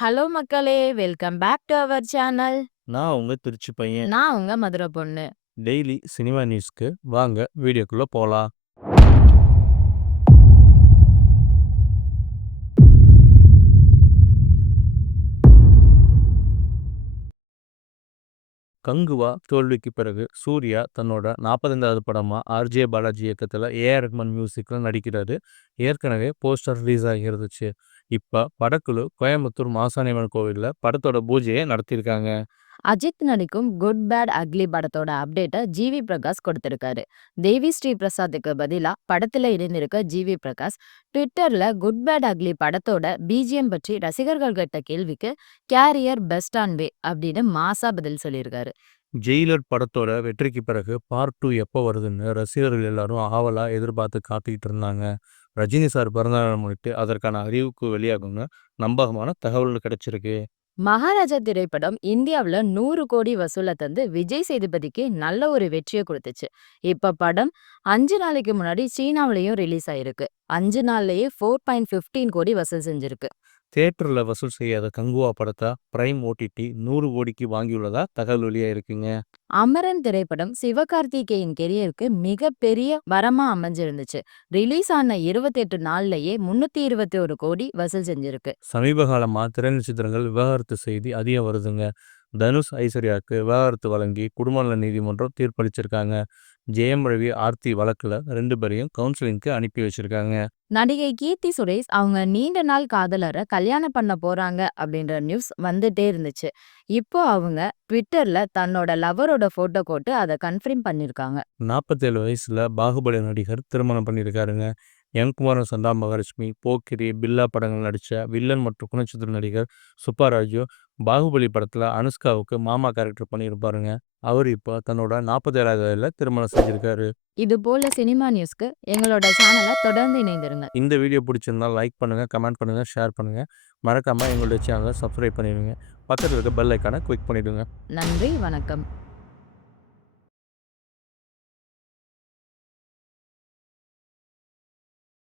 Hello மக்களே! Welcome back to our channel. நான் உங்க திருச்சி பையன். நான் உங்க மதுரை பொண்ணு. டெய்லி சினிமா நியூஸ்க்கு வாங்க வீடியோக்குள்ள போலாம். கங்குவா தோல்விக்கு பிறகு சூர்யா தன்னோட 45வது படமா ஆர்ஜே பாலாஜி இயக்கத்துல ஏ.ஆர். ரஹ்மான் மியூசிக்ல நடிக்கிறாரு. ஏற்கனவே போஸ்டர் ரிலீஸ் ஆகியிருந்துச்சு. இப்ப படக்குழு கோயம்புத்தூர் மாசாணியம்மன் கோவில்ல படத்தோட பூஜையை நடத்தியிருக்காங்க. அஜித் நடிக்கும் குட் பேட் அக்லி படத்தோட அப்டேட்ட ஜிவி பிரகாஷ் கொடுத்திருக்காரு. தேவி ஸ்ரீ பிரசாத்துக்கு பதிலா படத்துல இணைந்திருக்க ஜிவி பிரகாஷ் ட்விட்டர்ல குட் பேட் அக்லி படத்தோட பிஜிஎம் பற்றி ரசிகர்கள் கேட்ட கேள்விக்கு கேரியர் பெஸ்ட் ஆன் வே அப்படின்னு மாசா பதில் சொல்லியிருக்காரு. ஜெயிலர் படத்தோட வெற்றிக்கு பிறகு பார்ட் 2 எப்போ வருதுன்னு ரசிகர்கள் எல்லாரும் ஆவலா எதிர்பார்த்து காத்துக்கிட்டு இருந்தாங்க. ரஜினி சார் பிறந்தநாளை முன்னிட்டு அதற்கான அறிவிப்பு வெளியாகும்னு நம்பகமான தகவல் கிடைச்சிருக்கு. மகாராஜா திரைப்படம் இந்தியாவுல 100 கோடி வசூலை தந்து விஜய் சேதுபதிக்கு நல்ல ஒரு வெற்றியை கொடுத்துச்சு. இப்ப படம் 5 நாளைக்கு முன்னாடி சீனாவிலையும் ரிலீஸ் ஆயிருக்கு. 5 நாள்லயே 4.15 கோடி வசூல் செஞ்சிருக்கு. தியேட்டர்ல வசூல் செய்யாத கங்குவா படத்தை பிரைம் ஓடிடி 100 கோடிக்கு வாங்கியுள்ளதா தகவல் வெளியாயிருக்குங்க. அமரன் திரைப்படம் சிவகார்த்திகேயன் கெரியருக்கு மிக பெரிய வரமா அமைஞ்சிருந்துச்சு. ரிலீஸ் ஆன 28 நாள்லயே 321 கோடி வசூல் செஞ்சிருக்கு. சமீப காலமா திரை நட்சத்திரங்கள் விவாகரத்து செய்தி அதிகம் வருதுங்க. தனுஷ் ஐஸ்வர்யாவுக்கு விவாகரத்து வழங்கி குடும்ப நல நீதிமன்றம் தீர்ப்பளிச்சிருக்காங்க. ஜெயம் ரவி ஆர்த்தி வழக்குல 2 பேரையும் கவுன்சிலிங்க்கு அனுப்பி வச்சிருக்காங்க. நடிகை கீர்த்தி சுரேஷ் அவங்க நீண்ட நாள் காதலரை கல்யாணம் பண்ண போறாங்க அப்படின்ற நியூஸ் வந்துட்டே இருந்துச்சு. இப்போ அவங்க ட்விட்டர்ல தன்னோட லவரோட போட்டோ போட்டு அதை கன்ஃபார்ம் பண்ணிருக்காங்க. 47 வயசுல பாகுபலி நடிகர் திருமணம் பண்ணியிருக்காருங்க. எம் குமாரன் சந்தா மகாலட்சுமி, போக்கிரி, பில்லா படங்கள் நடித்த வில்லன் மற்றும் குணச்சித்திர நடிகர் சுப்பாராஜு பாகுபலி படத்தில் அனுஷ்காவுக்கு மாமா கேரக்டர் பண்ணியிருப்பாருங்க. அவர் இப்போ தன்னோட 47வது வயதில் திருமணம் செஞ்சிருக்காரு. இது போல சினிமா நியூஸ்க்கு எங்களோட சேனலை தொடர்ந்து இணைந்திருங்க. இந்த வீடியோ பிடிச்சிருந்தா லைக் பண்ணுங்கள், கமெண்ட் பண்ணுங்கள், ஷேர் பண்ணுங்கள். மறக்காமல் எங்களுடைய சேனலை சப்ஸ்கிரைப் பண்ணிடுங்க. பக்கத்தில் இருக்க பெல் ஐக்கானை கிளிக் பண்ணிவிடுங்க. நன்றி, வணக்கம்.